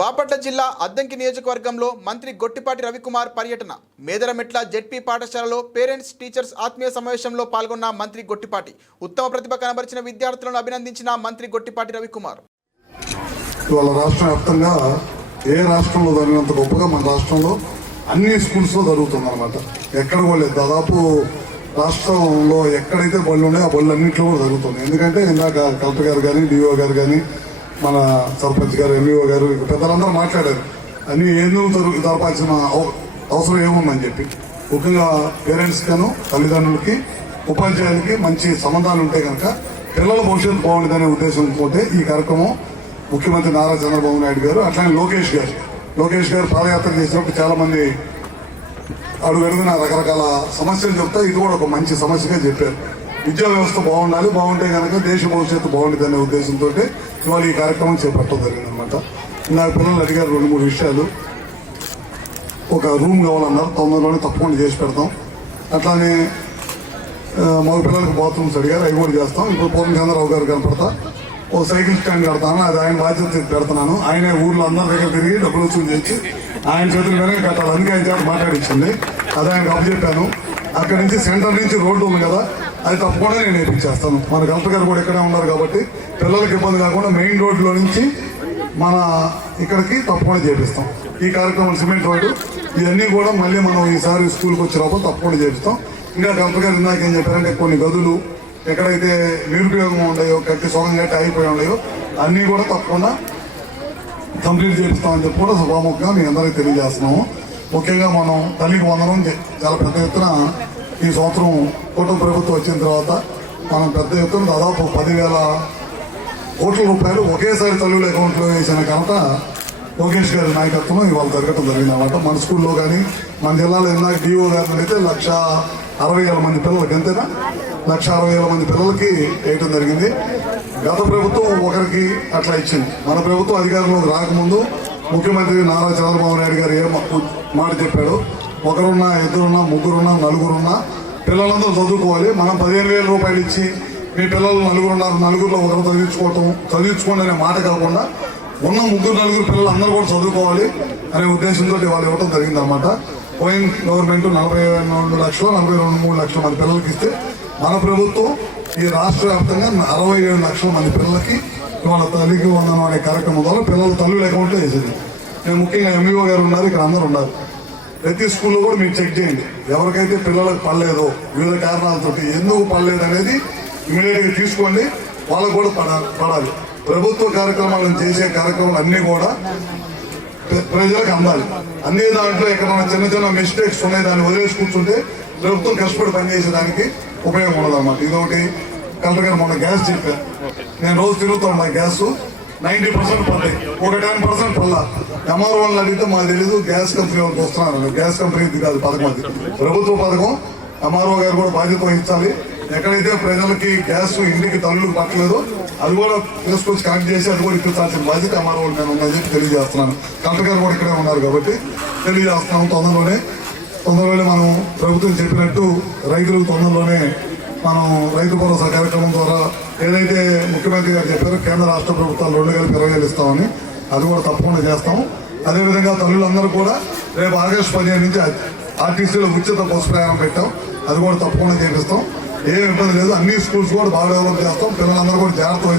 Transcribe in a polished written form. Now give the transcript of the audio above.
బాపట్ల జిల్లా అద్దంకి నియోజకవర్గంలో మంత్రి గొట్టిపాటి రవికుమార్ పర్యటన. మేదరమెట్ల జెడ్పీ పాఠశాలలో పేరెంట్స్ టీచర్స్ ఆత్మీయ సమావేశంలో పాల్గొన్న మంత్రి గొట్టిపాటి ఉత్తమ ప్రతిభ కనబరిచిన విద్యార్థులను అభినందించిన మంత్రి గొట్టిపాటి రవికుమార్. ఇవాళ రాష్ట్ర వ్యాప్తంగా ఏ రాష్ట్రంలో జరిగినంత గొప్పగా మన రాష్ట్రంలో అన్ని స్కూల్స్లో జరుగుతుంది అనమాట. ఎక్కడ పోలేదు, దాదాపు రాష్ట్రంలో ఎక్కడైతే బళ్ళు ఉన్నాయో ఆ బళ్ళు అన్నింటిలో కూడా జరుగుతుంది. ఎందుకంటే ఇందాక కలెక్టర్ గారు కానీ డిఓ గారు కానీ మన సర్పంచ్ గారు ఎంఈఓ గారు పెద్దలందరూ మాట్లాడారు. అన్ని ఎందుకు జరపాల్సిన అవసరం ఏముందని చెప్పి. ముఖ్యంగా పేరెంట్స్ గాను తల్లిదండ్రులకి ఉపాధ్యాయులకి మంచి సంబంధాలు ఉంటే కనుక పిల్లల భవిష్యత్తు బాగుంటుందనే ఉద్దేశంతో ఈ కార్యక్రమం ముఖ్యమంత్రి నారా చంద్రబాబు నాయుడు గారు అట్లానే లోకేష్ గారు పాదయాత్ర చేసినప్పుడు చాలా మంది అడుగడుగున రకరకాల సమస్యలు చెప్తా ఇది కూడా ఒక మంచి సమస్యగా చెప్పారు. విద్యా వ్యవస్థ బాగుండాలి, బాగుంటే కనుక దేశ భవిష్యత్తు బాగుంటుంది అనే ఉద్దేశంతో ఇవాళ ఈ కార్యక్రమం చేపట్టడం జరిగిందనమాట. నాకు పిల్లలు అడిగారు 2-3 విషయాలు. ఒక రూమ్ కావాలన్నారు, తొందరలోనే తప్పకుండా చేసి పెడతాం. అట్లానే మగ పిల్లలకి బాత్రూమ్స్ అడిగారు, అవి కూడా చేస్తాం. ఇప్పుడు పూర్ణచంద్రరావు గారు కనపడతా ఓ సైకిల్ స్టాండ్ కడతాను, అది ఆయన బాధ్యత పెడుతున్నాను. ఆయనే ఊర్లో అందరి దగ్గర తిరిగి డబ్బులు వసూలు చేసి ఆయన చేతులు వెనక కట్టాలి, అందుకే ఆయన చేత మాట్లాడించింది. అది ఆయనకు అప్పచెప్పాను. అక్కడి నుంచి సెంటర్ నుంచి రోడ్డు ఉంది కదా, అది తప్పకుండా నేను నేర్పించేస్తాను. మన కలెక్టర్ గారు కూడా ఇక్కడే ఉన్నారు కాబట్టి పిల్లలకి ఇబ్బంది కాకుండా మెయిన్ రోడ్లో నుంచి మన ఇక్కడికి తప్పకుండా చేపిస్తాం. ఈ కార్యక్రమం సిమెంట్ రోడ్డు ఇవన్నీ కూడా మళ్ళీ మనం ఈసారి స్కూల్కి వచ్చినప్పుడు తప్పకుండా చేపిస్తాం. ఇంకా కలెక్టర్ గారు ఇందాక ఏం చెప్పారంటే కొన్ని గదులు ఎక్కడైతే నిరుపయోగం ఉన్నాయో, కట్టి సొగం గట్టి అయిపోయి ఉన్నాయో అన్నీ కూడా తప్పకుండా కంప్లీట్ చేపిస్తామని చెప్పి కూడా సభాముఖంగా మీ అందరికీ తెలియజేస్తున్నాము. ముఖ్యంగా మనం తల్లికి వందనం చాలా పెద్ద ఎత్తున ఈ సంవత్సరం కూటమి ప్రభుత్వం వచ్చిన తర్వాత మనం పెద్ద ఎత్తున దాదాపు 10,000 కోట్ల రూపాయలు ఒకేసారి తల్లుల అకౌంట్లో వేసిన కనుక లోకేష్ గారి నాయకత్వంలో ఇవాళ జరగటం జరిగింది అన్నమాట. మన స్కూల్లో కానీ మన జిల్లాలో ఇందాక డిఓ గారిని అయితే 160,000 మంది పిల్లలకి, అంతేనా 160,000 మంది పిల్లలకి వేయటం జరిగింది. గత ప్రభుత్వం ఒకరికి అట్లా ఇచ్చింది. మన ప్రభుత్వం అధికారంలోకి రాకముందు ముఖ్యమంత్రి నారా చంద్రబాబు నాయుడు గారు ఏ మాట చెప్పాడు, ఒకరున్నా, ఇద్దరున్నా, ముగ్గురున్నా, నలుగురున్నా పిల్లలందరూ చదువుకోవాలి. మనం 15,000 రూపాయలు ఇచ్చి మీ పిల్లలు నలుగురిలో ఒకరు చదివించుకోండి అనే మాట కాకుండా ఉన్న 3-4 పిల్లలు అందరూ కూడా చదువుకోవాలి అనే ఉద్దేశంతో వాళ్ళు ఇవ్వడం జరిగిందన్నమాట. పోయిన గవర్నమెంట్ 42 లక్షలు 43 లక్షల మంది పిల్లలకి ఇస్తే మన ప్రభుత్వం ఈ రాష్ట్ర వ్యాప్తంగా 67 లక్షల మంది పిల్లలకి ఇవాళ తల్లికి వందనం అనే కార్యక్రమం ద్వారా పిల్లలు తల్లుల అకౌంట్లో వేసేది. నేను ముఖ్యంగా ఎంఈఓ గారు ఉన్నారు, ఇక్కడ అందరూ ఉన్నారు. ప్రతి స్కూల్లో కూడా మీరు చెక్ చేయండి, ఎవరికైతే పిల్లలకు పడలేదో వివిధ కారణాలతో ఎందుకు పడలేదు అనేది ఇమీడియట్గా తీసుకోండి, వాళ్ళకు కూడా పడాలి. ప్రభుత్వ కార్యక్రమాలను చేసే కార్యక్రమాలు అన్నీ కూడా ప్రజలకు అందాలి. అన్ని దాంట్లో ఎక్కడైనా చిన్న మిస్టేక్స్ ఉన్నాయి, దాన్ని వదిలేసి కూర్చుంటే ప్రభుత్వం కష్టపడి పనిచేసేదానికి ఉపయోగం ఉండదు అన్నమాట. ఇదొకటి. కలెక్టర్ గారు మొన్న గ్యాస్ చెప్పారు, నేను రోజు తిరుగుతూ ఉన్నా, గ్యాస్ 90% పడ్డాయి, ఒక 10% పల్లా. ఎంఆర్ వాళ్ళని అడిగితే మాకు తెలీదు, గ్యాస్ కంపెనీ వాళ్ళకి వస్తున్నారు. గ్యాస్ కంపెనీ కాదు పథకం, అది ప్రభుత్వ పథకం. ఎంఆర్ఓ గారు కూడా బాధ్యత వహించాలి. ఎక్కడైతే ప్రజలకి గ్యాస్ ఇంటికి తల్లులకు పట్టలేదో అది కూడా తీసుకొచ్చి కనెక్ట్ చేసి అది కూడా ఇప్పించాల్సిన బాధ్యత ఎంఆర్ఓ నేను ఉందని చెప్పి తెలియజేస్తున్నాను. కలెక్టర్ గారు కూడా ఇక్కడే ఉన్నారు కాబట్టి తెలియజేస్తున్నాం. తొందరలోనే మనం ప్రభుత్వం చెప్పినట్టు రైతులకు తొందరలోనే మనం రైతు భరోసా కార్యక్రమం ద్వారా ఏదైతే ముఖ్యమంత్రి గారు చెప్పారో కేంద్ర రాష్ట్ర ప్రభుత్వాలు 2 కలిపి 20,000 ఇస్తామని అది కూడా తప్పకుండా చేస్తాము. అదేవిధంగా తల్లులందరూ కూడా రేపు ఆగస్టు 15 నుంచి ఆర్టీసీలో ఉచిత బస్సు ప్రయాణం పెట్టాం, అది కూడా తప్పకుండా చేపిస్తాం. ఏ ఇబ్బంది లేదు. అన్ని స్కూల్స్ కూడా బాగా డెవలప్ చేస్తాం. పిల్లలందరూ కూడా జాగ్రత్త వహించాలి.